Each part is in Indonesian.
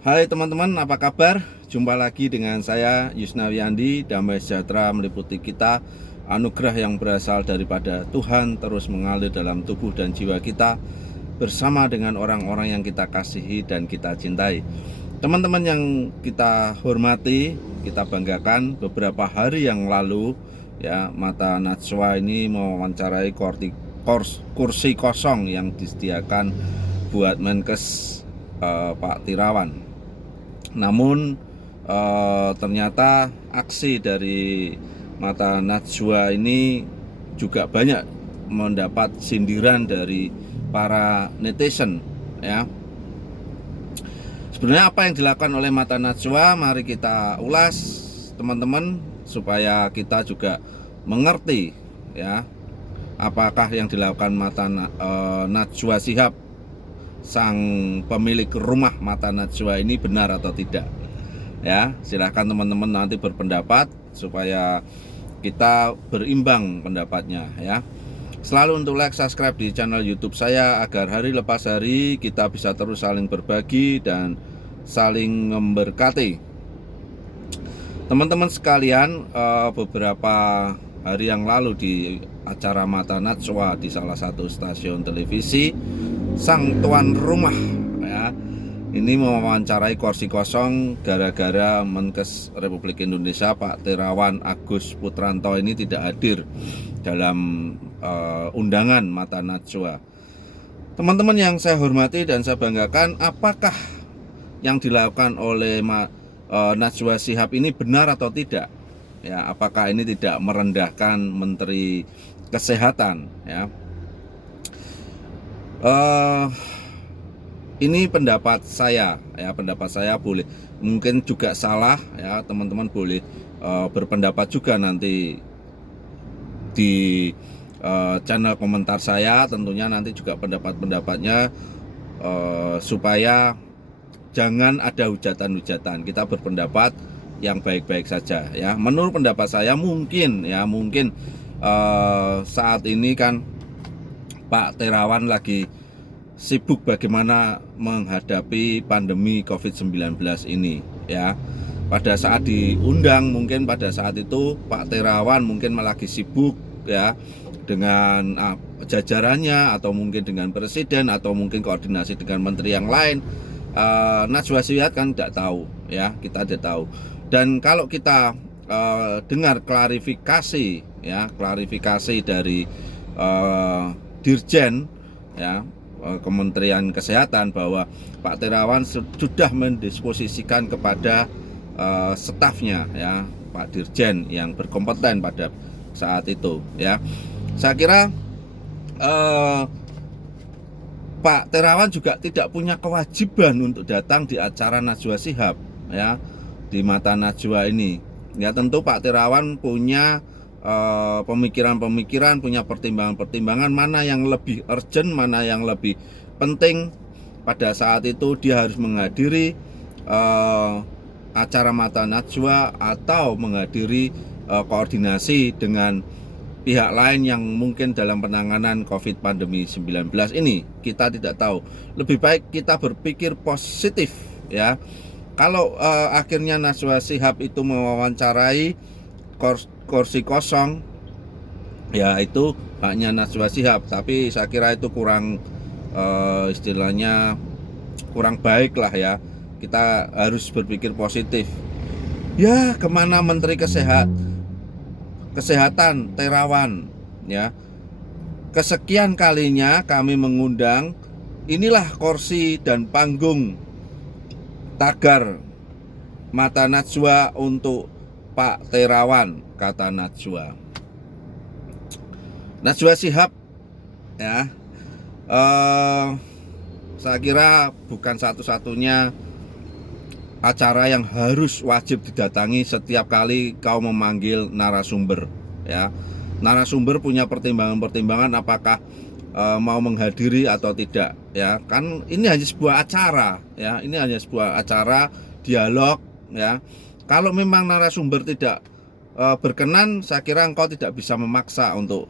Hai teman-teman, apa kabar? Jumpa lagi dengan saya Yusnawiyandi. Damai sejahtera meliputi kita. Anugerah yang berasal daripada Tuhan terus mengalir dalam tubuh dan jiwa kita bersama dengan orang-orang yang kita kasihi dan kita cintai. Teman-teman yang kita hormati, kita banggakan, beberapa hari yang lalu ya, Mata Najwa ini mewawancarai kursi kosong yang disediakan buat Menkes Pak Tirawan. Namun ternyata aksi dari Mata Najwa ini juga banyak mendapat sindiran dari para netizen ya. Sebenarnya apa yang dilakukan oleh Mata Najwa, mari kita ulas teman-teman supaya kita juga mengerti ya, apakah yang dilakukan Najwa Shihab, sang pemilik rumah Mata Najwa ini benar atau tidak ya. Silahkan teman-teman nanti berpendapat supaya kita berimbang pendapatnya ya. Selalu untuk like, subscribe di channel YouTube saya agar hari lepas hari kita bisa terus saling berbagi dan saling memberkati. Teman-teman sekalian, beberapa hari yang lalu di acara Mata Najwa di salah satu stasiun televisi, sang tuan rumah ya ini mewawancarai kursi kosong gara-gara Menkes Republik Indonesia Pak Tirawan Agus Putranto ini tidak hadir dalam undangan Mata Najwa. Teman-teman yang saya hormati dan saya banggakan, apakah yang dilakukan oleh Najwa Shihab ini benar atau tidak? Ya, apakah ini tidak merendahkan Menteri Kesehatan? Ya, ini pendapat saya ya, pendapat saya boleh mungkin juga salah ya, teman-teman boleh berpendapat juga nanti di channel komentar saya, tentunya nanti juga pendapat-pendapatnya supaya jangan ada hujatan-hujatan. Kita berpendapat yang baik-baik saja ya. Menurut pendapat saya mungkin saat ini kan Pak Tirawan lagi sibuk bagaimana menghadapi pandemi COVID-19 ini ya. Pada saat diundang mungkin pada saat itu Pak Tirawan mungkin lagi sibuk ya dengan jajarannya, atau mungkin dengan presiden, atau mungkin koordinasi dengan menteri yang lain. Najwa Shihab kan tidak tahu ya, kita tidak tahu. Dan kalau kita dengar klarifikasi ya, klarifikasi dari Dirjen ya, Kementerian Kesehatan, bahwa Pak Tirawan sudah mendisposisikan kepada stafnya ya, Pak Dirjen yang berkompeten pada saat itu ya. Saya kira Pak Tirawan juga tidak punya kewajiban untuk datang di acara Najwa Shihab ya, di Mata Najwa ini. Ya tentu Pak Tirawan punya pemikiran-pemikiran, punya pertimbangan-pertimbangan mana yang lebih urgent, mana yang lebih penting. Pada saat itu dia harus menghadiri acara Mata Najwa atau menghadiri koordinasi dengan pihak lain yang mungkin dalam penanganan COVID pandemi 19 ini. Kita tidak tahu. Lebih baik kita berpikir positif ya. Kalau akhirnya Najwa Shihab itu mewawancarai kursi kosong, ya itu haknya Najwa Shihab. Tapi saya kira itu kurang istilahnya kurang baik lah ya. Kita harus berpikir positif. Ya, kemana Menteri Kesehatan Tirawan ya. Kesekian kalinya kami mengundang, inilah kursi dan panggung tagar Mata Najwa untuk Pak Tirawan, kata Najwa. Najwa Shihab ya, saya kira bukan satu-satunya acara yang harus wajib didatangi setiap kali kau memanggil narasumber ya. Narasumber punya pertimbangan-pertimbangan apakah mau menghadiri atau tidak ya. Kan ini hanya sebuah acara ya, ini hanya sebuah acara dialog ya. Kalau memang narasumber tidak berkenan, saya kira engkau tidak bisa memaksa untuk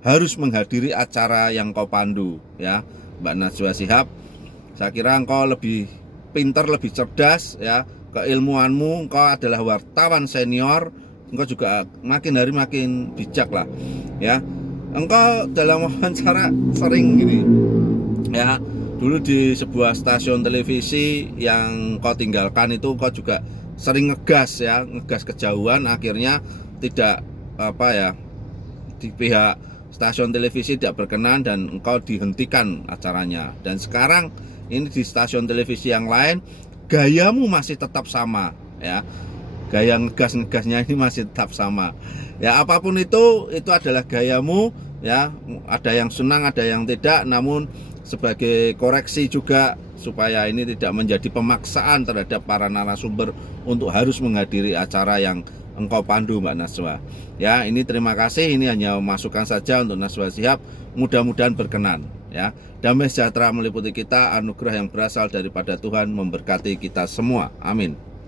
harus menghadiri acara yang kau pandu ya, Mbak Najwa Shihab. Saya kira engkau lebih pintar, lebih cerdas ya, keilmuanmu, engkau adalah wartawan senior, engkau juga makin hari makin bijak lah ya. Engkau dalam wawancara sering gini ya, dulu di sebuah stasiun televisi yang kau tinggalkan itu kau juga sering ngegas ya, ngegas kejauhan, akhirnya tidak apa ya, di pihak stasiun televisi tidak berkenan dan engkau dihentikan acaranya. Dan sekarang ini di stasiun televisi yang lain gayamu masih tetap sama ya, gaya ngegas-ngegasnya ini masih tetap sama ya. Apapun itu adalah gayamu ya, ada yang senang ada yang tidak, namun sebagai koreksi juga supaya ini tidak menjadi pemaksaan terhadap para narasumber untuk harus menghadiri acara yang engkau pandu, Mbak Najwa ya. Ini terima kasih, ini hanya masukan saja untuk Najwa Shihab, mudah-mudahan berkenan ya. Damai sejahtera meliputi kita, anugerah yang berasal daripada Tuhan memberkati kita semua, amin.